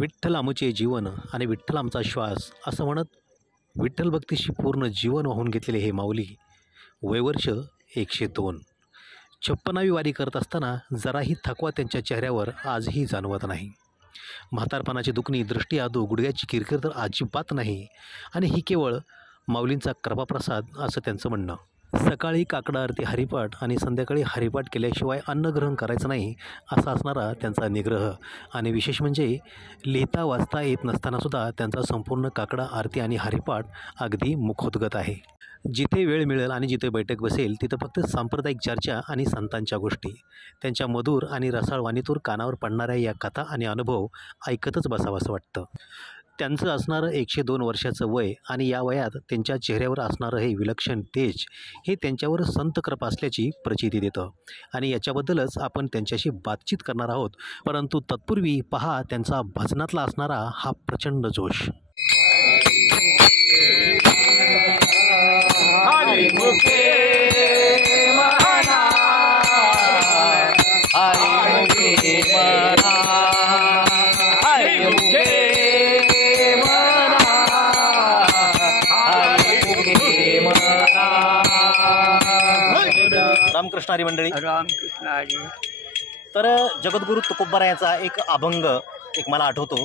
विठ्ठल आमुचे जीवन आणि विठ्ठल आमचा श्वास असं म्हणत विठ्ठल भक्तीशी पूर्ण जीवन वाहून घेतलेले हे माऊली वयवर्ष 102. 56वी वारी करत असताना जराही थकवा त्यांच्या चेहऱ्यावर आजही जाणवत नाही. म्हातारपणाची दुखणी, दृष्टी आदू, गुडघ्याची किरकिर तर अजिबात नाही आणि ही केवळ माऊलींचा कृपाप्रसाद असं त्यांचं म्हणणं. सकाळी काकडा आरती हरिपाठ आणि संध्याकाळी हरिपाठ केल्याशिवाय अन्नग्रहण करायचं नाही असा असणारा त्यांचा निग्रह. आणि विशेष म्हणजे लिहिता वाचता येत नसतानासुद्धा त्यांचा संपूर्ण काकडा आरती आणि हरिपाठ अगदी मुखोद्गत आहे. जिथे वेळ मिळेल आणि जिथे बैठक बसेल तिथं फक्त सांप्रदायिक चर्चा आणि संतांच्या गोष्टी. त्यांच्या मधुर आणि रसाळ वाणीतून कानावर पडणाऱ्या या कथा आणि अनुभव ऐकतच बसावंसं वाटतं. त्यांचं असणारं 102 वर्षाचं वय आणि या वयात त्यांच्या चेहऱ्यावर असणारं हे विलक्षण तेज हे त्यांच्यावर संत कृपा असल्याची प्रचिती देतं. आणि याच्याबद्दलच आपण त्यांच्याशी बातचीत करणार आहोत. परंतु तत्पूर्वी पहा त्यांचा भजनातला असणारा हा प्रचंड जोश. रामकृष्ण हरी मंडळी. रामकृष्ण हरी. तर जगद्गुरु तुकोबारायाचा एक अभंग मला आठवतो.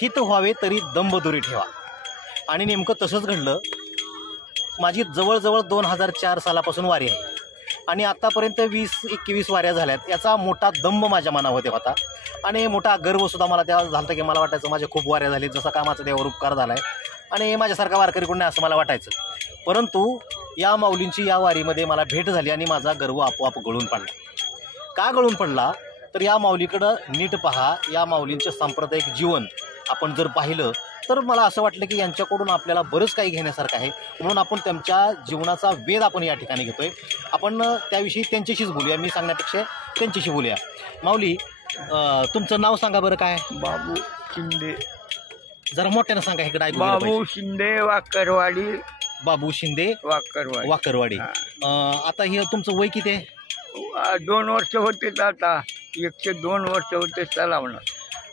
हित व्हावे तरी दंबदुरी ठेवा. आणि नेमकं तसंच घडलं. माझी जवळजवळ 2004 सालापासून वारी आहे आणि आत्तापर्यंत 20-21 वाऱ्या झाल्यात. याचा मोठा दंब माझ्या मनामध्ये होता आणि मोठा गर्वसुद्धा मला तेव्हा झाला की मला वाटायचं माझ्या खूप वाऱ्या झाली, जसा कामाचा देवावर उपकार झाला आहे आणि माझ्यासारखा वारकरी कोण नाही असं मला वाटायचं. परंतु या माऊलींची या वारीमध्ये मला भेट झाली आणि माझा गर्व आपोआप गळून पडला. का गळून पडला तर या माऊलीकडं नीट पहा. या माऊलींचं सांप्रदायिक जीवन आपण जर पाहिलं तर मला असं वाटलं की यांच्याकडून आपल्याला बरंच काही घेण्यासारखं आहे. म्हणून आपण त्यांच्या जीवनाचा वेध आपण या ठिकाणी घेतोय. आपण त्याविषयी त्यांच्याशीच बोलूया. मी सांगण्यापेक्षा त्यांच्याशी बोलूया. माऊली, तुमचं नाव सांगा बरं. काय? बाबू शिंदे. जरा मोठ्यानं सांगा, इकडे ऐकू. बाबू शिंदे, वाकरवाडी. बाबू शिंदे, वाकरवाडी. आता हे तुमचं वय किती आहे? 2 वर्ष होते. आता 102 वर्ष होते चालवणं.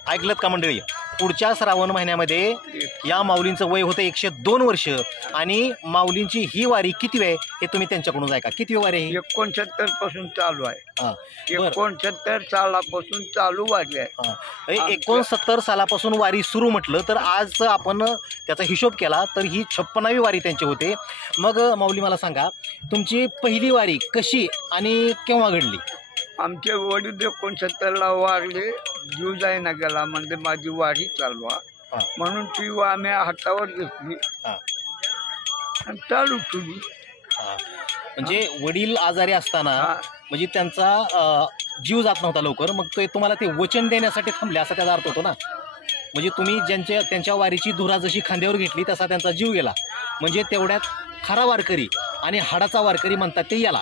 ऐकलत का मंडळी? पुढच्या श्रावण महिन्यामध्ये या माऊलींचं वय होतं 102 वर्ष आणि माऊलींची ही वारी किती आहे हे तुम्ही त्यांच्याकडून ऐका. किती वारी आहे? 69 पासून चालू आहे. 69 सालापासून चालू वारी आहे. 69 सालापासून वारी सुरू म्हटलं तर आज आपण त्याचा हिशोब केला तर ही 56वी वारी त्यांची होते. मग माऊली मला सांगा, तुमची पहिली वारी कशी आणि केव्हा घडली? आमचे वडील 69ला वारले. जीव जाईना गेला म्हणजे माझी वारी चालवा म्हणून ती आम्ही हातावर घेतली आणि चालू केली. म्हणजे वडील आजारी असताना म्हणजे त्यांचा जीव जात नव्हता लवकर, मग तुम्हाला ते वचन देण्यासाठी थांबले असा त्याचा अर्थ होतो ना. म्हणजे तुम्ही त्यांच्या वारीची धुरा जशी खांद्यावर घेतली तसा त्यांचा जीव गेला. म्हणजे तेवढ्यात खरा वारकरी आणि हाडाचा वारकरी म्हणतात ते याला.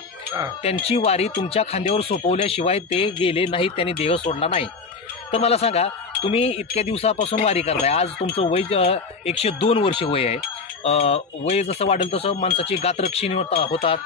त्यांची वारी तुमच्या खांद्यावर सोपवल्याशिवाय ते गेले नाहीत, त्यांनी देह सोडला नाही. तर मला सांगा, तुम्ही इतक्या दिवसापासून वारी करताय. आज तुमचं वय 102 वर्ष वय आहे. वय जसं वाढेल तसं माणसाची गात्र क्षीण होतात.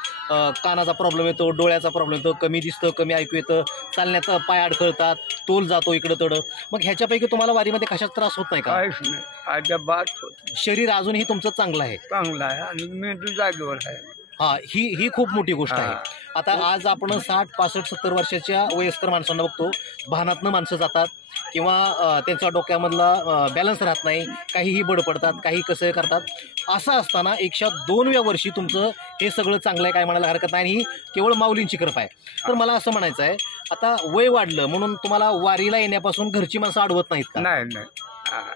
कानाचा प्रॉब्लेम येतो, डोळ्याचा प्रॉब्लेम येतो, कमी दिसतं, कमी ऐकू येतं, चालण्यात पाय अडखळतात, तोल जातो इकडं तडं. मग ह्याच्यापैकी तुम्हाला वारीमध्ये कशाचा त्रास होत नाही का? काहीच नाही, अजिबात होत. शरीर अजूनही तुमचं चांगलं आहे? चांगलं आहे आणि मेंदू जागेवर आहे. हां, ही खूप मोठी गोष्ट आहे. आता आज आपण 60, 65, 70 वर्षाच्या वयस्कर माणसांना बघतो, भानातनं माणसं जातात किंवा त्यांच्या डोक्यामधला बॅलन्स राहत नाही, काहीही बडपडतात, काही कसं करतात. असं असताना 102व्या वर्षी तुमचं हे सगळं चांगलं आहे, काय म्हणायला हरकत नाही. आणि ही केवळ माऊलींची कृपा आहे. तर मला असं म्हणायचं आहे, आता वय वाढलं म्हणून तुम्हाला वारीला येण्यापासून घरची माणसं अडवत नाहीत का? नाही.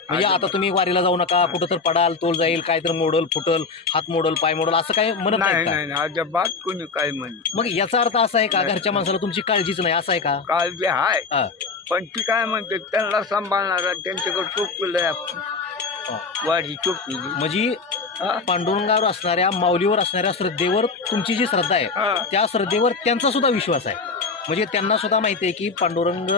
म्हणजे आता तुम्ही वारीला जाऊ नका, कुठं तर पडाल, तोल जाईल, काय तर मोडल, फुटल, हात मोडल, पाय मोडल, असं काय म्हणत नाही? नाही, अजिबात कोणी काय म्हणत. मग याचा अर्थ असा आहे का घरच्या माणसाला तुमची काळजीच नाही, असं आहे का? काळजी आहे, पण ती काय म्हणते त्यांना सांभाळणार, त्यांच्याकडे सोपलं आपण वारी चोपली. म्हणजे पांडुरंगावर असणाऱ्या, माऊलीवर असणाऱ्या श्रद्धेवर तुमची जी श्रद्धा आहे त्या श्रद्धेवर त्यांचा सुद्धा विश्वास आहे. म्हणजे त्यांना सुद्धा माहिती आहे की पांडुरंग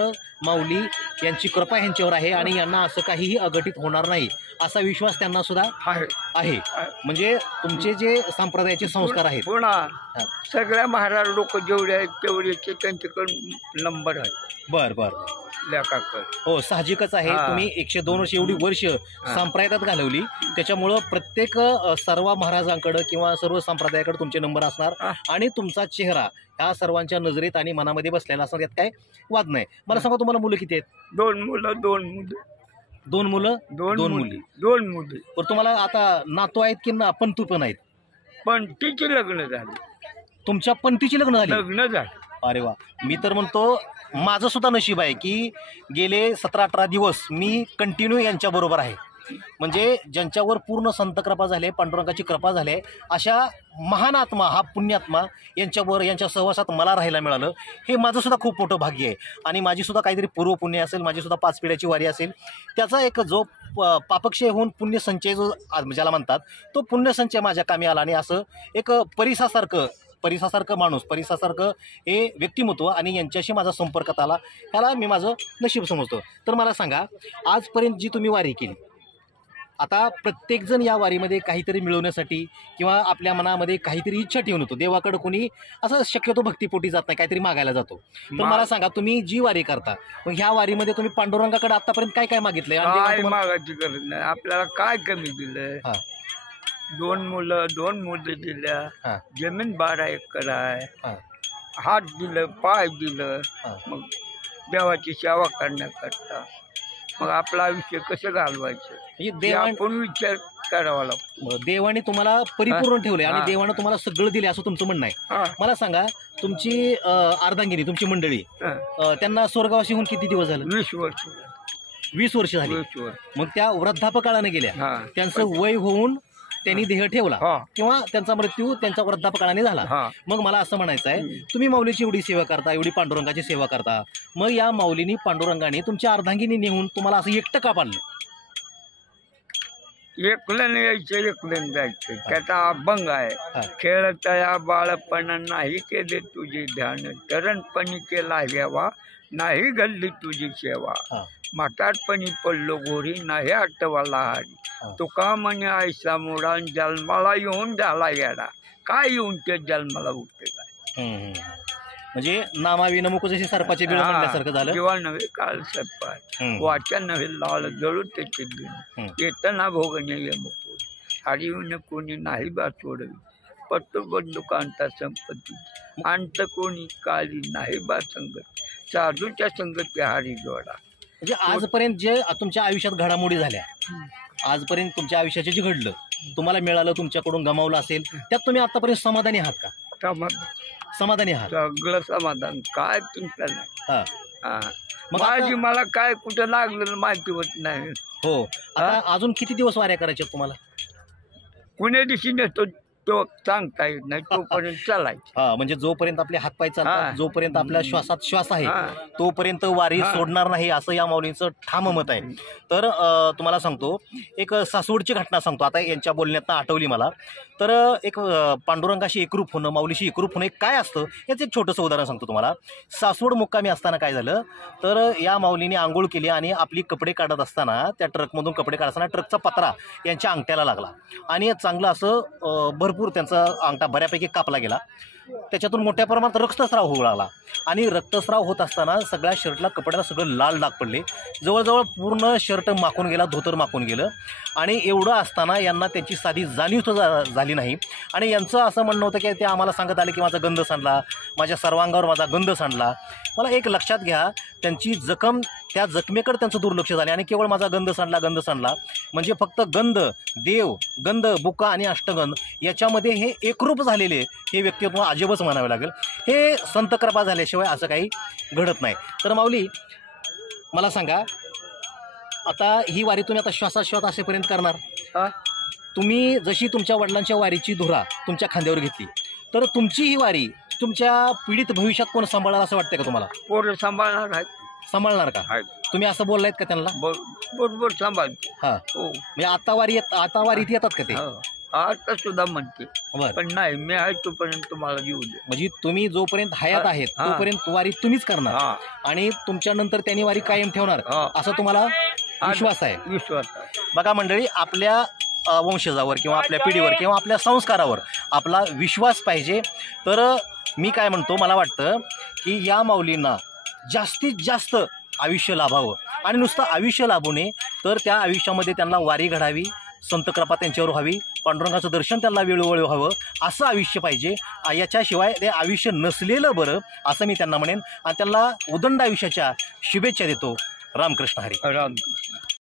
माऊली यांची कृपा ह्यांच्यावर आहे आणि यांना असं काहीही अघटित होणार नाही असा विश्वास त्यांना सुद्धा आहे. आहे. म्हणजे तुमचे जे संप्रदायाचे संस्कार आहेत पुन्हा सगळ्या महाराज लोक जेवढे आहेत तेवढेचे त्यांच्याकडे नंबर आहे. बर बर लेखाकडे. हो, साहजिकच आहे. तुम्ही 102 वर्ष एवढी वर्ष संप्रदायात घालवली, त्याच्यामुळं प्रत्येक सर्व महाराजांकडे किंवा सर्व संप्रदायाकडे तुमचे नंबर असणार आणि तुमचा चेहरा ह्या सर्वांच्या नजरेत आणि मनामध्ये बसलेला असणार, यात काय वाद नाही. मला सांगा, तुम्हाला मुलं किती आहेत? 2 मुलं 2 मुली. 2 मुलं 2 मुली. 2 मुली. पण तुम्हाला आता नातू आहेत की पंतू पण आहेत? पण तिचे लग्न झाले. तुमच्या पंतीची लग्न झाली? लग्न झाले. अरे वा. मी तर म्हणतो माझं सुद्धा नशीब आहे की गेले 17-18 दिवस मी कंटिन्यू यांच्याबरोबर आहे. म्हणजे ज्यांच्यावर पूर्ण संत कृपा झाली, पांडुरंगाची कृपा झाली, अशा महान आत्मा, हा पुण्यात्मा यांच्याबरोबर, यांच्या सहवासात मला राहायला मिळालं, हे माझं सुद्धा खूप मोठं भाग्य आहे. आणि माझी सुद्धा काहीतरी पूर्वपुण्य असेल, माझी सुद्धा 5 पिढ्याची वारी असेल. त्याचा एक जो पापक्षय होऊन पुण्यसंचय जो ज्याला म्हणतात, तो पुण्यसंचय माझ्या कामी आला. आणि असं एक परिसासारखं माणूस, परिसासारखं हे व्यक्तिमत्व आणि यांच्याशी माझा संपर्कात आला, ह्याला मी माझं नशीब समजतो. तर मला सांगा, आजपर्यंत जी तुम्ही वारी केली, आता प्रत्येकजण या वारीमध्ये काहीतरी मिळवण्यासाठी किंवा आपल्या मनामध्ये काहीतरी इच्छा ठेवून होतो. देवाकडे कोणी असं शक्यतो भक्तीपोटी जात नाही, काहीतरी मागायला जातो. तर मला सांगा, तुम्ही जी वारी करता, मग ह्या वारीमध्ये तुम्ही पांडुरंगाकडे आतापर्यंत काय काय मागितलंय? काय मागायची गरज नाही. आपल्याला काय कमी दिलंय? 2 मुलं 2 मुली दिल्या, जमीन 12 एकर आहे, हात दिलं, पाय दिलं. मग देवाची सेवा करण्याकरता मग आपलं आयुष्य कसं घालवायचं आपण विचार करावा लागतो. देवाने तुम्हाला परिपूर्ण ठेवले आणि देवाने तुम्हाला सगळं दिले असं तुमचं म्हणणं आहे. मला सांगा, तुमची अर्धांगिनी, तुमची मंडळी, त्यांना स्वर्गवासी होऊन किती दिवस झाले? 20 वर्ष. 20 वर्ष झाली. मग त्या वृद्धापकाळाने गेल्या, त्यांचं वय होऊन त्यांनी देह ठेवला किंवा त्यांचा मृत्यू त्यांचा वृद्धापकाळाने झाला. मग मला असं म्हणायचं आहे, तुम्ही माऊलीची एवढी सेवा करता, एवढी पांडुरंगाची सेवा करता, मग या माऊलीनी, पांडुरंगाने तुमच्या अर्धांगिनी नेऊन तुम्हाला असं एकटं का पाडलं? एकलं यायचं, एकलं जायचं, त्याचा अभंग आहे. खेळता या बाळपणा नाही केले तुझे ध्यान, तरणपणी केला हेवा नाही घडली तुझी सेवा, म्हातारपणी पडलो गोरी नाही आठवाला हारी, तुका म्हणे आयसा मुडा जन्माला येऊन झाला येडा, काय येऊन ते जन्माला उठते काय. म्हणजे नामावी नमुक जशी सर्पाचे बिळ म्हणल्यासारखं झालं. किंवा नव्हे काळ सर्प आहे, वाचा नव्हे लाल जळू त्याचे दिन, येतना भोगणे यमपूर, हरिवून कोणी नाही बा सोडवी, पट्टो बंदुकांता संपत्ती, अंत कोणी काली नाही बा संगत, साधूच्या संगती हारी जोडा. म्हणजे आजपर्यंत जे तुमच्या आयुष्यात घडामोडी झाल्या, आजपर्यंत तुमच्या आयुष्याचे जे घडलं, तुम्हाला मिळालं, तुमच्याकडून गमावलं असेल, त्यात तुम्ही आतापर्यंत समाधानी आहात का? समाधानी आहात? सगळं समाधान, काय तुमचं नाही. मग मला काय कुठं लागलेलं माहिती होत नाही. हो. आता अजून किती दिवस वाऱ्या करायच्या तुम्हाला? कुण्या दिवशी नेतो तो सांगता येत नाही, तोपर्यंत चालायचं. म्हणजे जोपर्यंत आपले हातपाय चालतात, जोपर्यंत आपल्या श्वासात श्वास आहे, तोपर्यंत वारी सोडणार नाही, असं या माऊलींचं ठाम मत आहे. तर तुम्हाला सांगतो, एक सासवडची घटना सांगतो, आता यांच्या बोलण्यातनं आठवली मला. तर एक पांडुरंगाशी एकरूप होणं, माऊलीशी एकरूप होणं काय असतं, याचं एक छोटंसं उदाहरण सांगतो तुम्हाला. सासवड मुक्कामी असताना काय झालं, तर या माऊलीने आंघोळ केली आणि आपली कपडे काढत असताना, त्या ट्रकमधून कपडे काढत असताना ट्रकचा पत्रा यांच्या अंगठ्याला लागला आणि चांगलं असं भरपूर त्यांचा अंगठा बऱ्यापैकी कापला गेला. त्याच्यातून मोठ्या प्रमाणात रक्तस्राव होऊ लागला आणि रक्तस्राव होत असताना सगळ्या शर्टला, कपड्याला सगळं लाल डाग पडले, जवळजवळ पूर्ण शर्ट माखून गेला, धोतर माखून गेलं. आणि एवढं असताना यांना त्याची साधी जाणीव झाली नाही. आणि यांचं असं म्हणणं होतं की ते आम्हाला सांगत आले की माझा गंध सांडला, माझ्या सर्वांगावर माझा गंध सांडला. मला एक लक्षात घ्या, त्यांची जखम, त्या जखमेकडे त्यांचं दुर्लक्ष झाले आणि केवळ माझा गंध सांडला म्हणजे फक्त गंध, देव, गंध, बुका आणि अष्टगंध याच्यामध्ये हे एकरूप झालेले हे व्यक्तित्व अजबच म्हणावे लागेल. हे संत कृपा झाल्याशिवाय असं काही घडत नाही. तर माऊली, मला सांगा, आता ही वारी तुम्ही आता श्वासाश्वास असेपर्यंत करणार. तुम्ही जशी तुमच्या वडिलांच्या वारीची धुरा तुमच्या खांद्यावर घेतली, तर तुमची ही वारी तुमच्या पीडित भविष्यात कोण सांभाळणार असं वाटतंय का तुम्हाला? पोरं सांभाळणार आहेत. सांभाळणार का? तुम्ही असं बोललायत का त्यांना? बरोबर सांभाळते. म्हणजे आता वारीत येतात का ते? आता सुद्धा म्हणते, पण नाही, मी आहे तोपर्यंत तुम्हाला येऊ दे. म्हणजे तुम्ही जोपर्यंत हयात आहेत तोपर्यंत वारी तुम्हीच करणार आणि तुमच्या नंतर त्यांनी वारी कायम ठेवणार असं तुम्हाला विश्वास आहे. विश्वास आहे. बघा मंडळी, आपल्या वंशजावर किंवा आपल्या पिढीवर किंवा आपल्या संस्कारावर आपला विश्वास पाहिजे. तर मी काय म्हणतो, मला वाटतं की या माऊलींना जास्तीत जास्त आयुष्य लाभावं आणि नुसतं आयुष्य लाभू नये तर त्या आयुष्यामध्ये त्यांना वारी घडावी, संत कृपा त्यांच्यावर व्हावी, पांडुरंगाचं दर्शन त्यांना वेळोवेळी व्हावं, असं आयुष्य पाहिजे. याच्याशिवाय ते आयुष्य नसलेलं बरं असं मी त्यांना म्हणेन आणि त्यांना उदंड आयुष्याच्या शुभेच्छा देतो. रामकृष्ण हरी. रामकृष्ण.